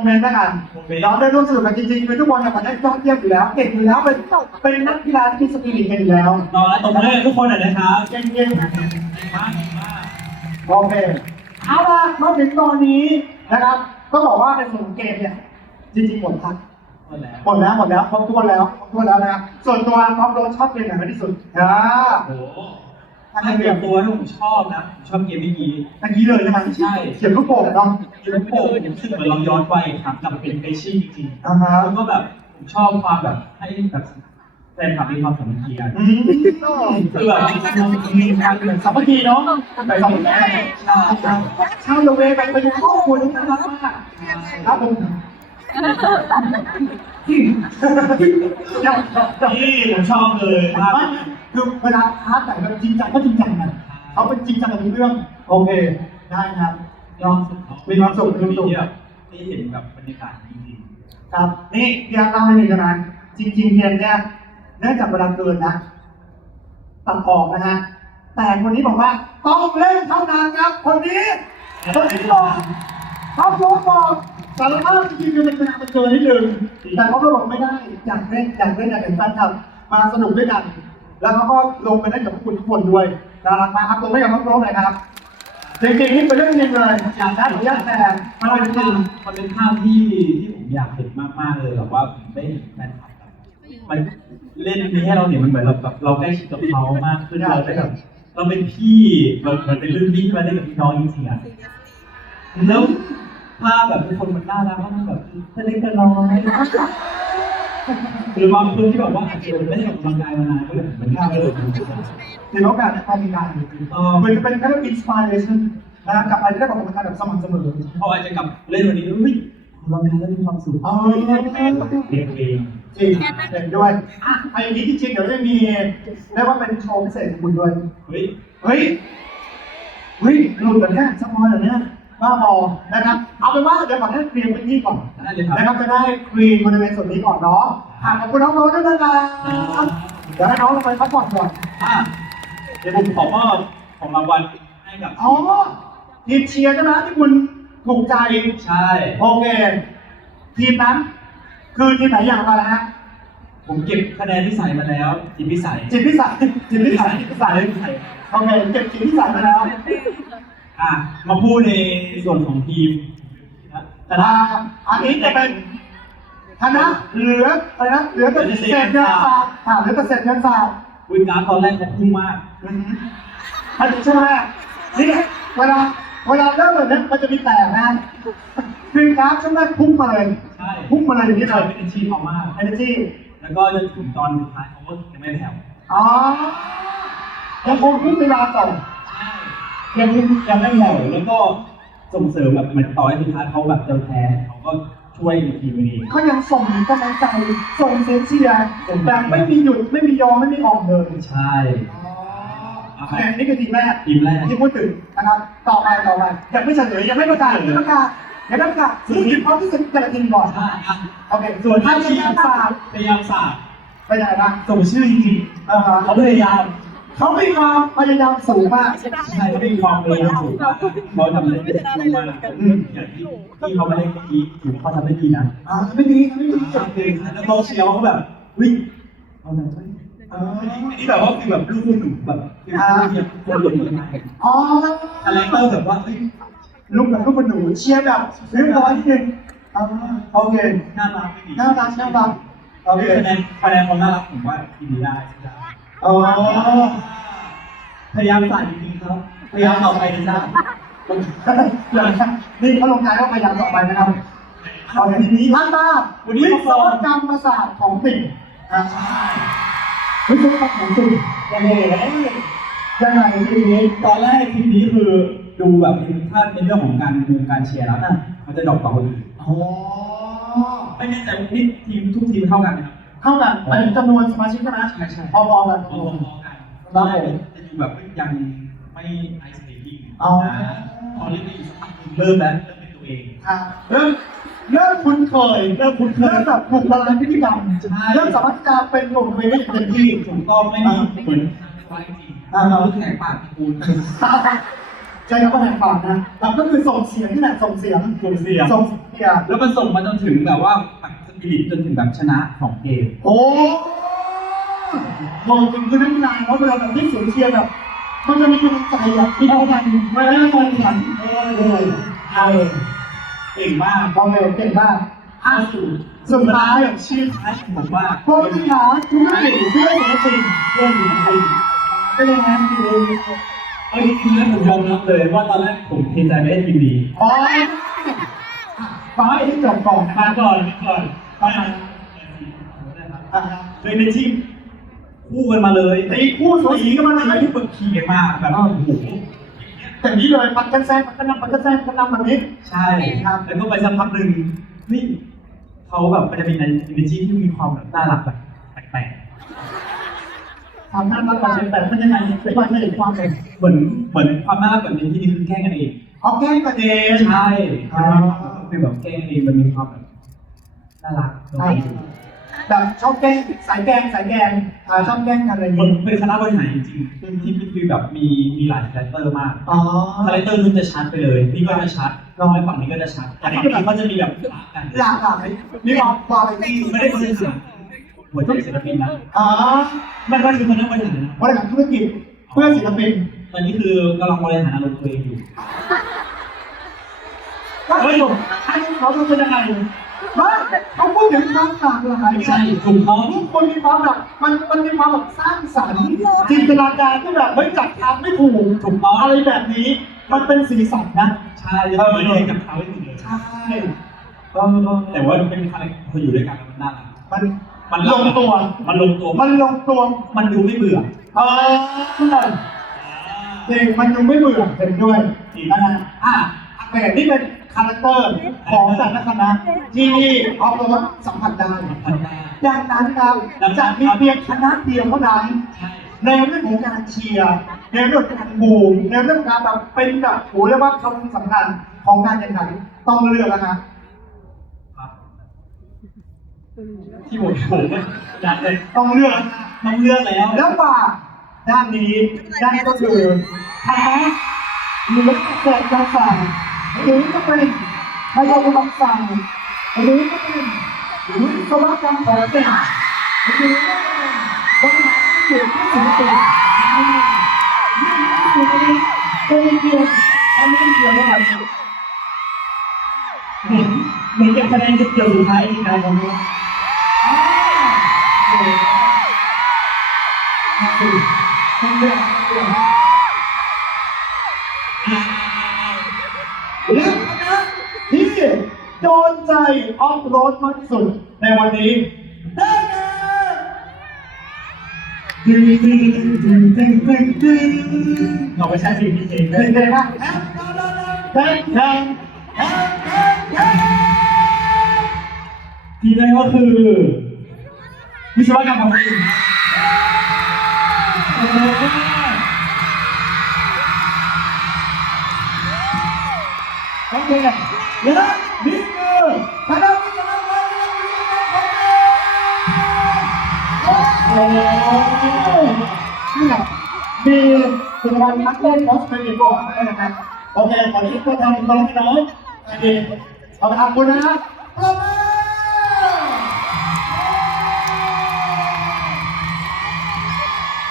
มเมนต์แล้วกันโมเมนต์เราได้ร่วมสนุกกันจริงๆคือทุกคนเนี่ยมันได้ยอดเยี่ยมอยู่แล้วเก่งอยู่แล้วเป็นเป็นนักกีฬาที่มีสปิริตกันอยู่แล้วรอแล้วตบมือให้ทุกคนหน่อยนะครับเก่งมากมากๆโอเคเอาล่ะมาถึงตอนนี้นะครับก็บอกว่าในส่วนของเกมเนี่ยจริงๆหมดพักหมดแล้วหมดแล้วหมดแล้วครบถ้วนแล้วครบถ้วนแล้วนะครับส่วนตัวท็อปโรสชอบเกมไหนมากที่สุดอ่าโอ้โห ถ้าเกี่ยวตัวที่ผมชอบนะผมชอบเกมเมื่อกี้อันนี้เลยใช่ไหมใช่เขียนลูกโป่งเนาะเกมโป่งผมรู้สึกเหมือนเราย้อนไปครับกลับไปเป็นเฟชชี่จริงๆอ่าฮะแล้วก็แบบผมชอบความแบบให้แบบแฟนคลับมีความสามัคคีกันอืมคือแบบมีความมีความเหมือนสามัคคีเนาะไปสามัคคีชาวโลเวไปไปดูข้อมูลที่น่ารักมากครับผมยัง นี่ผมชอบเลยภาพคือเวลาพาร์ทไหนแบบจริงจังก็จริงจังนะเขาเป็นจริงจังกับทุกเรื่อง โอเค ได้ครับเนาะมีความสุขมีความสุขที่แบบที่เห็นแบบบรรยากาศจริงครับ นี่เพียงเล่าให้หนึ่งกันนะจริง ๆเพียงเนี่ยเนื่องจากเวลาเกินนะ ตัดออกนะฮะ แต่คนนี้บอกว่าต้องเล่นเท่านั้นครับ คนนี้คนนี้บอกเขาโพสต์บอก สารภาพจริงๆคือมันเป็นมันเกินนิดนึงแต่เขาก็บอกไม่ได้อยากเล่นอยากเล่นอยากเห็นแฟนคลับมาสนุกด้วยกัน แล้วเขาก็ลงไปเล่นกับพวกคุณทุกคนด้วยน่ารักมากครับลงไปกับน้องๆหน่อยครับจริงๆนี่เป็นเรื่องจริงเลยอยากได้หรือยากแต่มันเป็นเป็นจริภาพมันเป็นภาพที่ที่ผมอยากเห็นมากๆเลยแบบว่าผมได้เห็นแฟนคลับมันเล่นนี้ให้เราเห็นมันเหมือนเราแบบเราใกล้ชิดกับเขามากขึ้นเราได้แบบเราเป็นพี่เรามันเป็นรุ่นพี่มาได้กับพี่น้องจริงๆอะแล้ว ภาพแบบทุกคนมันน่ารักมากแบบเพื่อนเล็กเพื่อนน้อยหรือบางคนที่แบบว่าอาจจะไม่ได้ออกกำลังกายมานานก็แบบมันน่าเลยถือโอกาสในการมีการมันจะเป็นแค่อินสปิเรชันนะกับอะไรที่ได้ออกกำลังกายแบบสม่ำเสมอพออาจจะกลับเล่นวันนี้เฮ้ยออกกำลังกายแล้วมีความสุขเออเรียนเองจริงเห็นด้วยอะไอ้นี้จริงๆเดี๋ยวจะมีเรียกว่าเป็นโชว์พิเศษของคุณด้วยเฮ้ยเฮ้ยเฮ้ยหลุดแบบเนี้ยสปอยแบบเนี้ย บ้าบอนะครับ เอาเป็นว่าเดี๋ยวขอให้เคลียร์พื้นที่ก่อนได้เลยครับ นะครับจะได้คลีนบริเวณส่วนนี้ก่อนเนาะอะขอบคุณน้องๆด้วยนะครับเดี๋ยวให้น้องลงไปพักผ่อนก่อนอะเดี๋ยวผมขอมอบของรางวัลให้กับอ๋อทีมเชียร์ใช่ไหมที่คุณถูกใจ ใช่ โอเค ทีมนั้น คือทีมไหนอย่างไรฮะผมเก็บคะแนนพิสัยมาแล้วจิตพิสัยจิตพิสัยจิตพิสัยจิตพิสัยพิสัยโอเคเก็บจิตพิสัยมาแล้ว อะมาพูดในส่วนของทีมนะแต่อ่าถ้าอันนี้จะเป็นคณะเหลืออะไรนะเหลือแต่เศษเงินฝากอ่าเหลือแต่เศษเงินฝากวินการ์ดตอนแรกเขาพุ่งมาก อืมอันนี้ใช่ไหมนี่เวลาเวลาเริ่มแบบนี้มันจะมีแตกนะฟิล์มการ์ดช่วงแรกพุ่งมาเลยใช่ พุ่งมาเลยอย่างนี้เลใช่ยเป็นชีพเขามาก เอเนจีแล้วก็จะถึงตอนสุดท้ายเขาก็ยังไม่แผ่วอ๋อยังคงพุ่งเวลาต่อ ยังยังไม่แผ่วแล้วก็ส่งเสริมแบบเหมือนต่อให้สุดท้ายเขาแบบจะแพ้เขาก็ช่วยทีมเองเขายังส่งกำลังใจส่งเสียงเชียร์แบบไม่มีหยุดไม่มียอมไม่มีอ่อมเลย ใช่โอเคนี่คือทีมแรกทีมแรกที่พูดถึงนะครับต่อไปต่อไปยังไม่เฉลยยังไม่ประกาศยังไม่ประกาศยังไม่ประกาศพูดถึงความที่สุดแต่ละทีมก่อนใช่อะโอเคส่วนถ้าที่ทีทีมมสามพยายามสาบไปไหนบ้างส่งชื่อจริงอ่าฮะๆเขาพยายาม เขามีความพยายามสูงมากใช่เขามีความพยายามสูงมากเขาทำได้ดีมากอืมอย่างที่ที่เขาไม่ได้เมื่อกี้ถือว่าเขาทำได้ดีนะอ่าไม่ดีไม่ดีจริงๆแล้วโตเชียวเขาแบบวิ่งเอาหน่อยเว้ยเออันอนี้แบบว่าคือแบบลูกคุณหนูแบบคือคนหลุดมาอ๋อคาแรคเตอร์แบบว่าเฮ้ยลูกแบบลูกเป็นหนูเชียร์แบบเรียบร้อยนิดนึงอ่าโอเคน่ารักไม่ดีน่ารักน่ารักโอเคคะแนนคะแนนความน่ารักผมว่าทีมนี้ได้ใช่ไหม อ๋อ พยายามใส่จริงๆครับ พยายามต่อไปนะจ๊ะนี่เขาลงท้ายว่าพยายามต่อไปนะครับเอาในทีนี้ท่านบ้าวิศวกรรมศาสตร์ของติ่งอ่าวิศวกรรมของติ่งโอ้โหยังไงทีนี้ตอนแรกทีมนี้คือดูแบบถ้าในเรื่องของการดูการเชียร์แล้วน่ะเขาจะดรอปกว่าคนอื่นอ๋อไม่แน่ใจว่าที่ทีมทุกทีมเท่ากันไหมครับ เท่ากันหมายถึงจำนวนสมาชิกใช่ไหมใช่ใช่พอๆกัน พอๆกันตอนแรกจะดูแบบยังไม่ไอซ์เบรกิ้งอ๋อพอเล่นไปอีกสักพักหนึ่งเริ่มแล้วเริ่มเป็นตัวเองครับเริ่มเริ่มคุ้นเคยเริ่มคุ้นเคยเริ่มแบบถูกละลายพฤติกรรมใช่เริ่มสามารถที่จะเป็นกลุ่มตัวเองได้อย่างเต็มที่ถูกต้องไม่มีเหมือนไฟจริงอ่าเราแข่งปากตะกูลใช่ครับก็แหกปากนะแล้วก็คือส่งเสียงนี่แหละส่งเสียงส่งเสียงส่งชียร์แล้วมันส่งมาจนถึงแบบว่าตัก สปิริตจนถึงแบบชนะสองเกม โอ้มองจริงคือนักกีฬาเขาเวลาแบบที่เสียงเชียร์แบบ มันจะมีกำลังใจอะที่เขาทำเวลาเล่นบอลแข่งเออเลยเออเก่งมากโอเคเก่งมากห้าสูตรสุดท้ายชื่อท้ายผมว่าโค้ชขาคุณไม่เพื่อนศิลปินเพื่อนศิลปินเป็นยังไงดีเลยเอาจริงๆแล้วผมยอมรับเลยว่าตอนแรกผมเทใจไปให้ทีมดีอ๋อฟ้าที่จบก่อนนะคมารับก่อน มาก่อนมาเลยในทีมคู่กันมาเลยตีคู่สูสีกันมาเลยที่เปิดขี่กันมาแบบโอ้โหแต่นี้เลยปัดกันแซงปัดกันนำปัดกันแซงปัดกันนำแบบนี้ใช่ครับแล้วก็ไปสักพักหนึ่งเฮ้ยเขาแบบมันจะมี energy ที่มีความแบบน่ารักแบบแปลกทำหน้ามาก่อนแต่เป็นยังไงเป็นว่าไม่เห็นความเลยๆเหมือนเหมือนความน่ารักแบบนี้ที่นี่คือแกล้งกันเองเอาแกล้งกันเอง ใช่เป็นแบบแกล้งกันเองมันมีความแบบ น่ารักแบบชอบแกล้งสายแกล้งสายแกล้งอ่าชอบแกล้งกันอะไรอย่างมันงี้เป็นคณะบริหารจริงๆซึ่งที่พี่ฟิวแบบมีมีหลายคาแรคเตอร์มากอ๋อ คาแรคเตอร์นู้นจะชัดไปเลยนี่ก็จะชัดน้อยฝั่งนี้ก็จะชัดแต่ฝั่งนี้เขาจะมีแบบคละกันหลากหลายมีความวาไรตี้ไม่ได้บริหารหัวใจศิลปินนะอ๋อมันก็คือคณะบริหารนะบริหารธุรกิจเพื่อศิลปินตอนนี้คือกำลังบริหารอารมณ์ตัวเองอยู่เฮ้ยให้เขาดูเป็นยังไง บ้าเขาพูดถึงความหลากหลายใช่ถูกต้องทุกคนมีความแบบมันมันมีความแบบสร้างสรรค์จินตนาการที่แบบเฮ้ยจัดทางไม่ถูกถูกต้องอะไรแบบนี้ มันเป็นสีสันนะใช่จะทำอะไรกับเขาให้ถูกเลยใช่ก็แต่ว่าเป็นคาแรคเตอร์พออยู่ด้วยกันแล้วมันน่ารักมันมันลงตัวมันลงตัวมันลงตัวมันดูไม่เบื่อเออจริงมันดูไม่เบื่อเห็นด้วยนะฮะอะแต่นี่เป็น คาแรคเตอร์ของแต่ละคณะที่ออฟโรดสัมผัสได้พันหน้าดังนั้นครับจะมีเพียงคณะเดียวเท่านั้นใช่ในเรื่องของการเชียร์ในเรื่องของการบูมในเรื่องของการแบบเป็นแบบโหเรียกว่าคำสำคัญของการแข่งขันต้องเลือกแล้วนะครับที่ผมผมอยากเลยต้องเลือกแล้วนะต้องเลือกแล้วแล้วป่ากด้านนี้ด้านก็คือธรรมะหรือเศษกระสัง หรือจะเป็นพยาบาลสั่งหรือจะเป็นวิศวกรรมของเก่งหรือจะเป็นบริหารที่อยู่ที่สุดตินี่คือตรงนี้เป็นเพียงอันนี้เดียวนะครับเหมือนเหมือนเก็บคะแนนจุดเดียวสุดท้ายอีกนะผมว่าอ่าโอ้โหน่าดูต้องเลือกต้อง ออฟโรดมากที่สุดในวันนี้ ได้แก่ดึงดึงดึงดึงดึงดึงเราไม่ใช่ทีมพีเองดึงเลยนะแทงแทงแทงแทงแทงทีมแรกก็คือวิศวกรรมของคุณโอเค และนี่คือคณะวิศวกรรมโอ้โหนี่แหละมีคุณวันนักเล่นคอสเพลย์บอกให้นะครับโอเคขอคิดว่าทำตรงน้อยโอเคขอบคุณนะครับปรบมือ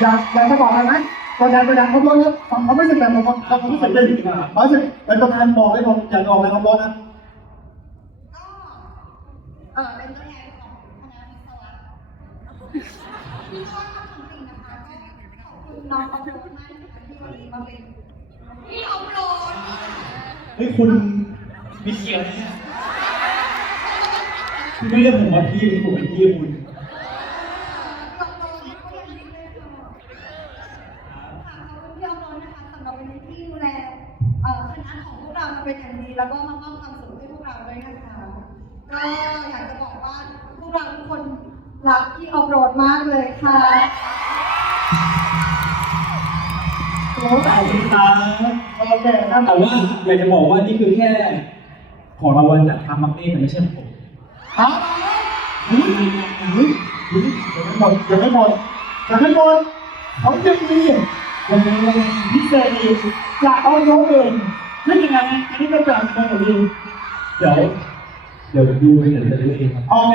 อยากอยากจะบอกอะไรไหมตัวแทนตัวแทนเขาบอกว่าเขาไม่ใช่แบบเราเขาไม่ใช่เป็นเขาใช่เป็นตัวแทนบอกให้ผมอยากออกอะไรเขาบอกนะ เออเป็นตัวแทนของคณะวิศวะที่ชอบทำจริงนะคะ ก็ขอบคุณน้องออฟโรดมากนะคะที่วันนี้มาเป็นพี่ออฟโรดเฮ้ยคุณมีเสียงเนี่ยคุณไม่เรียกผมว่าพี่ผมเป็นพี่คุณพี่ออฟโรดก็ยังไม่ได้ค่ะค่ะขอบคุณพี่ออฟโดนะคะสำหรับวันนี้ที่ดูแลเอ่อคณะของพวกเรามาเป็นอย่างดีแล้วก็มามอบความสุขให้พวกเราด้วยนะคะ ก็อยากจะบอกว่าพวกเราทุกคนรักพี่ออฟโรดมากเลยค่ะโอ้แต่ดีนะโอเคนะแต่ว่าอยากจะบอกว่านี่คือแค่ ของรางวัลจากทางมักเน่แต่ไม่ใช่ของผมฮะอุ้ยอุ้ยอุ้ยยังไม่หมดยังไม่หมดยังไม่หมดเขายังมียังมีรางวัลพิเศษอีกจากออโรเองไม่ยังไงอันนี้ก็จากมาหมดเลยเดี๋ยว เดี๋ยวดูไปเดี๋ยวจะรู้เองโอเค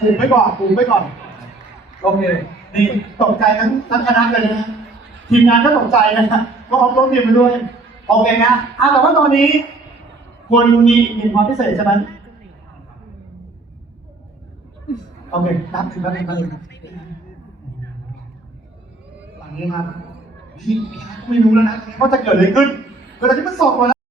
ปูไปก่อนปูไปก่อน โอเค นี่ตกใจทั้งทั้งคณะเลยนะ ทีมงานก็ตกใจนะก็เอาตัวทีมไปด้วย โอเคนะอะแต่ว่าตอนนี้คุณมีอีกหนึ่งความพิเศษใช่ไหมโอเคนับถึงนับถึงนับถึงหลังนี้ครับ ไม่รู้แล้วนะว่าจะเกิดอะไรขึ้นเวลาที่มันสดมาแล้ว